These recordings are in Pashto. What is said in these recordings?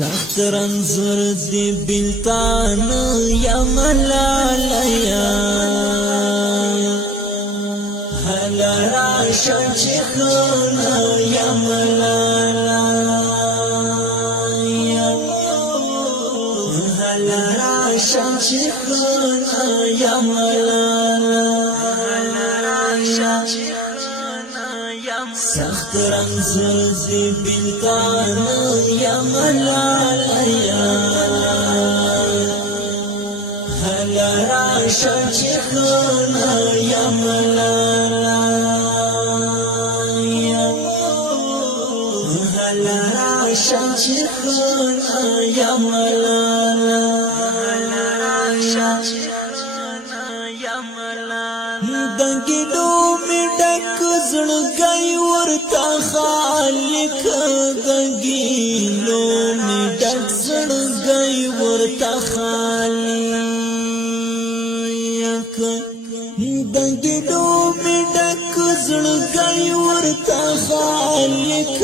سخت رنزور دی بلتان یا ملالیا حل راشا چخنا یا ملالیا حل راشا چخنا یا ملالیا سخت رنزور دی بلتان یا ملالیا حل راشا چخنا یا ملالیا حل راشا چخنا یا ملالیا دنگلو می ڈک زړګي ورته خالق دنگلو می ډک زړګي ورته خالق دنگلو می ډک زړګي ورته خالق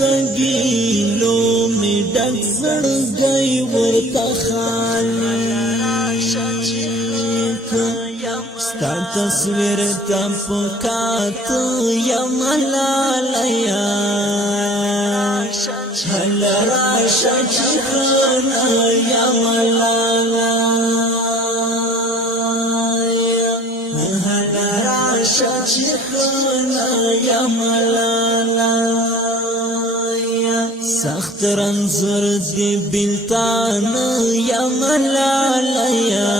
دنگلو می ډک زړګي ورته خالق ستا تصویر تا پکات یا ملالیا حل راشا چخنا یا ملالیا حل راشا چخنا یا ملالیا سخت رنزور دی بلتان یا ملالیا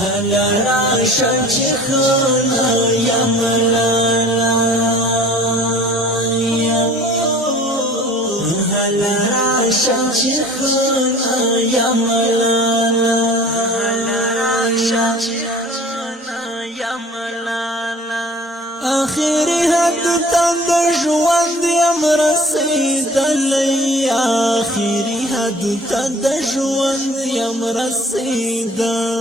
حل راشا چخنا یا ملالیا حل راشا چخنا یا ملالیا آخری حد تند ژوند یم رسیدلی آخری حد تند ژوند یم رسیدلی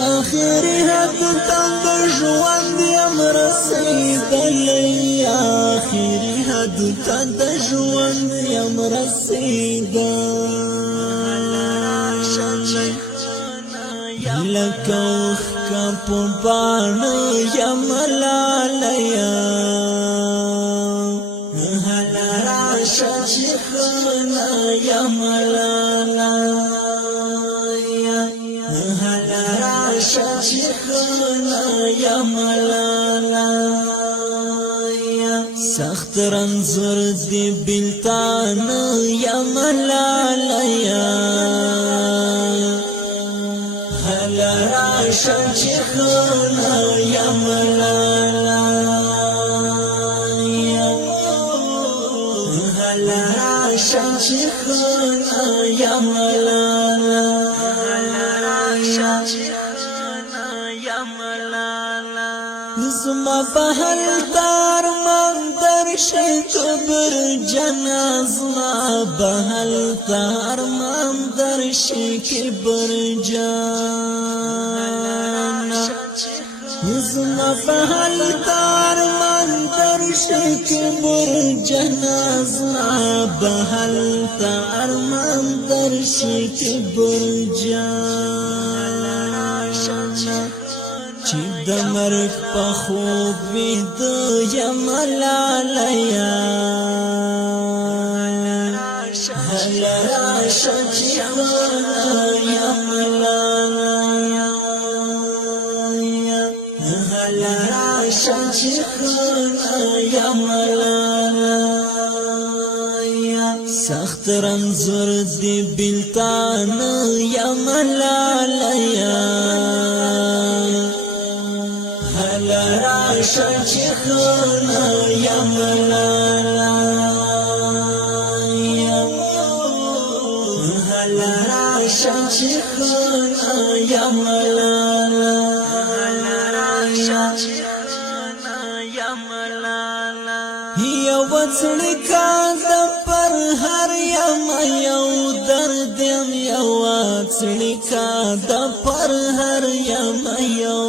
آخری حد تند ژوند یم رسیدلی آخری حد تند ژوند یم رسیدلی لکوخ کا پوپان یا ملالیا حل راشا چخنا یا ملالیا حل راشا چخنا یا ملالیا سخت رنزور دی بلتان یا ملالیا حل راشا چخنا یا ملالیا حل راشا چخنا یا ملالیا زما بحل تار من درشی کبر جنا زما بحل تار من درشی کبر جنا زما بحل تار من درشی کبر جنا زما بحل تار من درشی کبر جنا چی د مرګ په خوب وید یا ملالیا حل راشا چخنا یا ملالیا حل راشا چخنا یا ملالیا سخت رنزور دی بلتان یا ملالیا حل راشا چخنا یا ملالیا حل راشا چخنا یا ملالیا یو وڅړکا د پر هر یم یو درد یم یو وڅړکا د پر هر یم یو